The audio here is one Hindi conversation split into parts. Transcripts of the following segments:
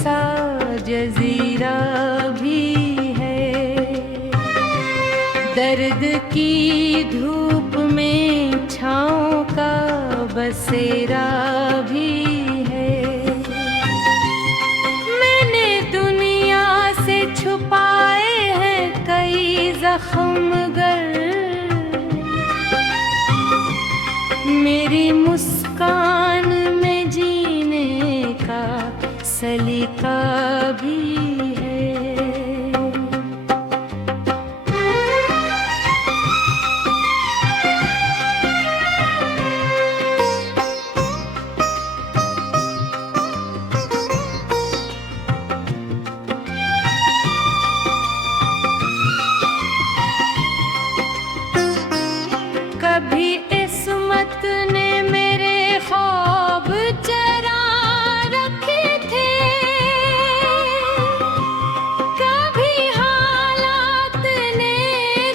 सा जजीरा भी है, दर्द की धूप में छाँव का बसेरा भी है। मैंने दुनिया से छुपाए हैं कई जख्म गर, मेरी मुस्कान में जीने का सलीका भी है। कभी इस्मत ने मेरे ख्वाब चरा रखे थे, कभी हालात ने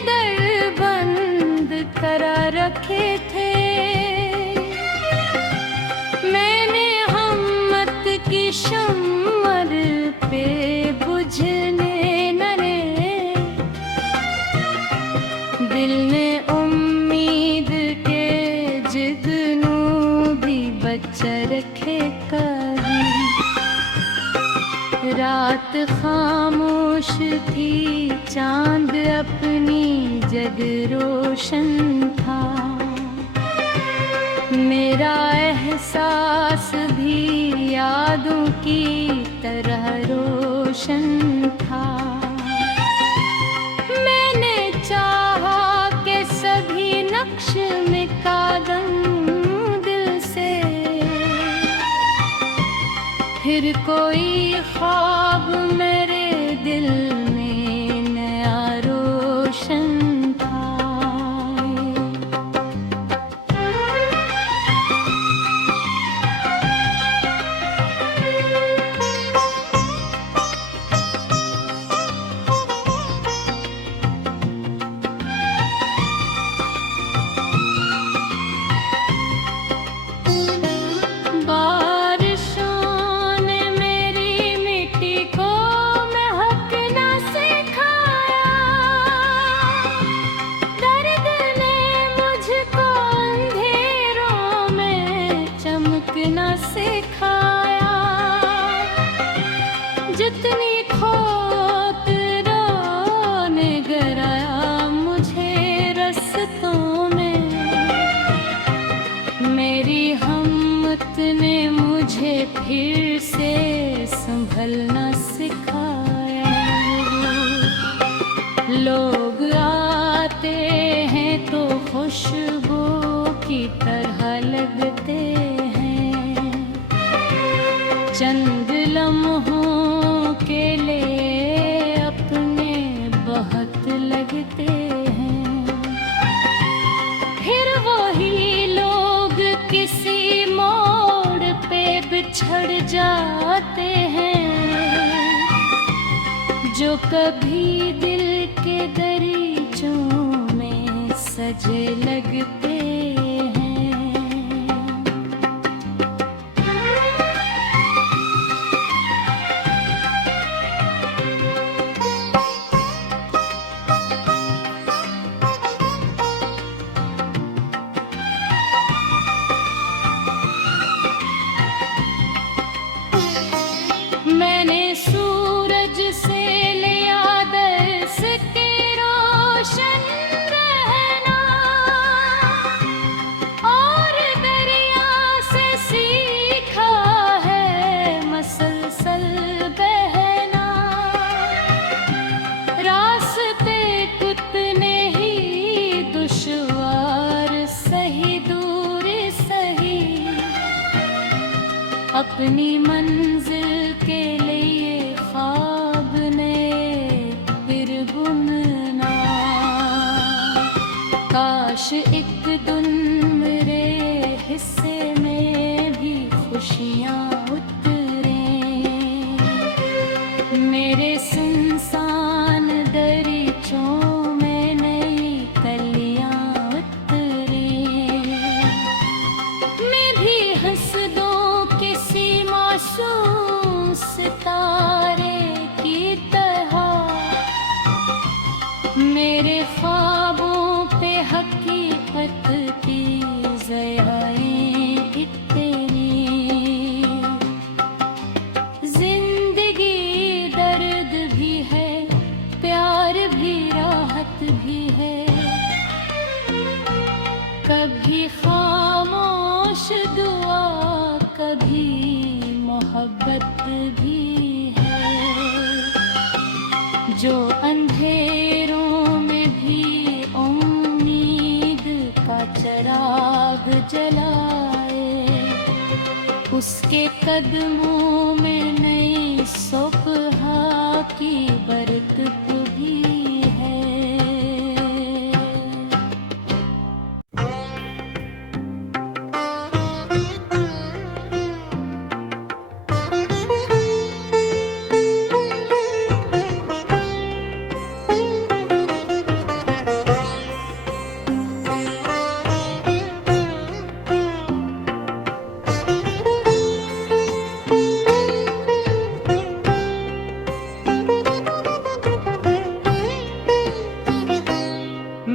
दर बंद करा रखे थे। मैंने हिम्मत की शम्मर पे बुझने न दे, दिल ने रखे कभी। रात खामोश थी, चांद अपनी जग रोशन था, मेरा एहसास भी यादों की तरह रोशन था। मैंने चाहा कि सभी नक्श मिटा दूं फिर कोई ख्वाब मेरे दिल में नया रोशन था। सिखाया जितनी खोट रोने गराया मुझे रस्तों में, मेरी हिम्मत ने मुझे फिर से संभलना सिखाया। लोग आते हैं तो खुशबू की तरह लगते चंद लम्हों के लिए अपने बहुत लगते हैं, फिर वही लोग किसी मोड़ पे बिछड़ जाते हैं, जो कभी दिल के दरीचों में सजे लगते हैं। मैंने सूरज से लिया दर्स के रोशन रहना, और दरिया से सीखा है मसलसल बहना। रास्ते कितने ही दुश्वार सही दूर सही, अपनी मंजिल के लिए ख्वाब ने फिर बुनना। काश एक दिन मेरे हिस्से में भी खुशियाँ उतरे, मेरे सुनसान दरीचों में नई कलियाँ उतरे। मैं भी हंस दूं किसी मासूम सितारे मोहब्बत भी है, जो अंधेरों में भी उम्मीद का चिराग जलाए, उसके कदमों में नई सुबह की बरकत भी है।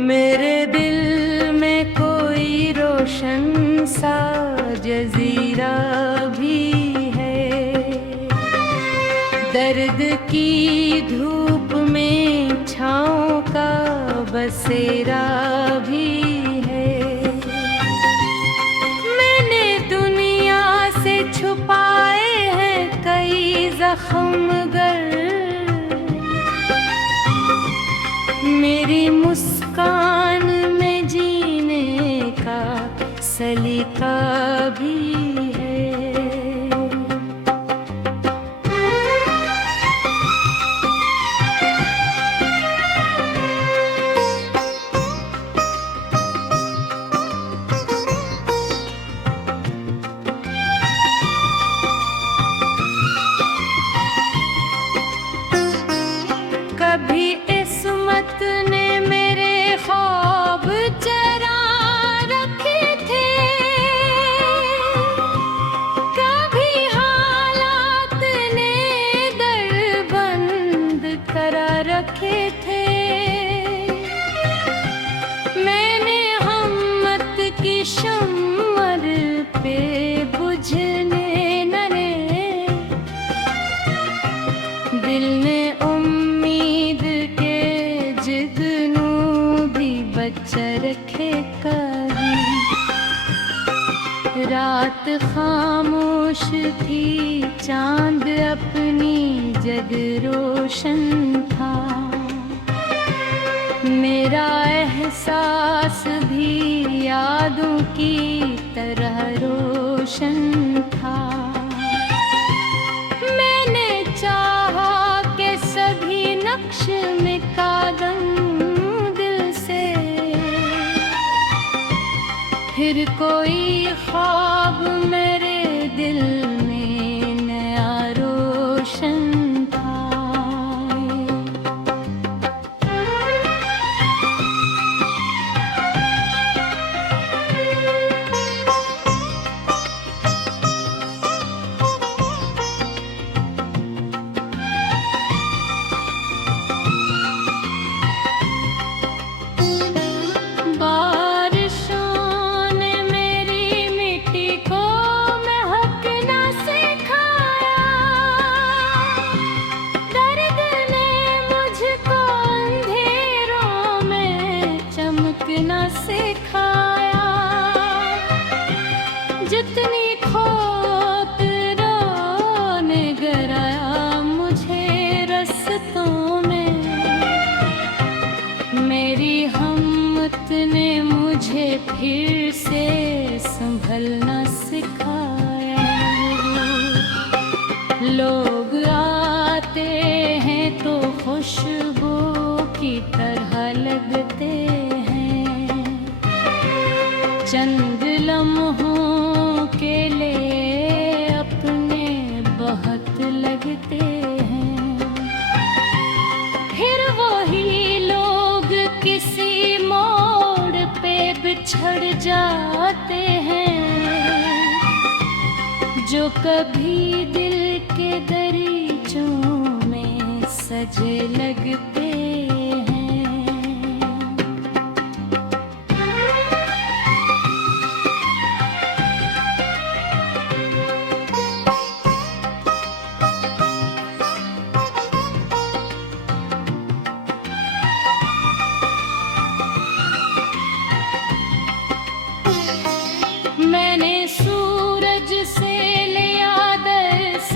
मेरे दिल में कोई रोशन सा जजीरा भी है, दर्द की धूप में छाँव का बसेरा भी है। मैंने दुनिया से छुपाए हैं कई जख्म गर, मेरी मुस्कान में जीने का सलीका भी है। कभी इस्मत ने मेरे ख्वाब चरा रखे थे, कभी हालात ने दर बंद करा रखे थे। मैंने हिम्मत की शम्मर पे बुझने न दे, दिल ने रखे कभी। रात खामोश थी, चांद अपनी जग रोशन था, मेरा एहसास भी यादों की तरह रोशन था। मैंने चाहा कि सभी नक्श मिटा दूं दिल से, फिर कोई ख्वाब मेरे दिल में नया रोशन था। सिखाया जितनी खोतरों ने गराया मुझे रस्तों में, मेरी हिम्मत ने मुझे फिर से संभलना सिखाया। लोग आते हैं तो खुशबू की तरह लगते हैं, चंद लम्हों के लिए अपने बहुत लगते हैं, फिर वही लोग किसी मोड़ पे बिछड़ जाते हैं, जो कभी दिल के दरीचों में सजे लगते हैं। मैंने सूरज से लिया दर्स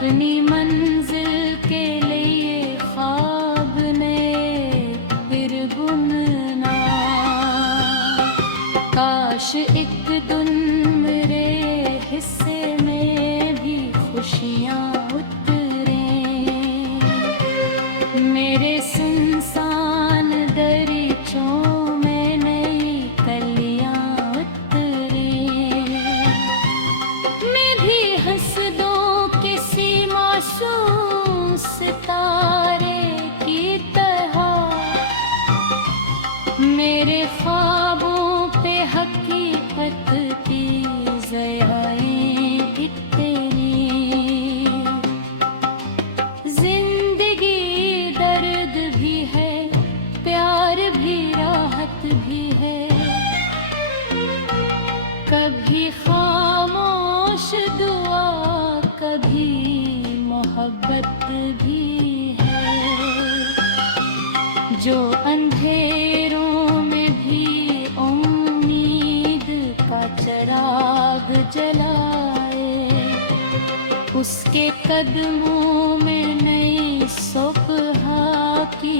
अपनी मंजिल के लिए ख्वाब ने फिर गुमना। काश एक दिन मेरे हिस्से में भी खुशियाँ उतरे, मेरे सुनसान दरीचों में नई कलियाँ उतरे। मैं भी हंस दूं किसी मासूम सितारे की तरह, मेरे ख्वाबों पे हकीकत की ज़याएं इतनी। जिंदगी दर्द भी है, प्यार भी राहत भी है, कभी खामोश दुआ कभी मोहब्बत भी है। जो अंधेरों में भी उम्मीद का चिराग जलाए, उसके कदमों में नई सुबह की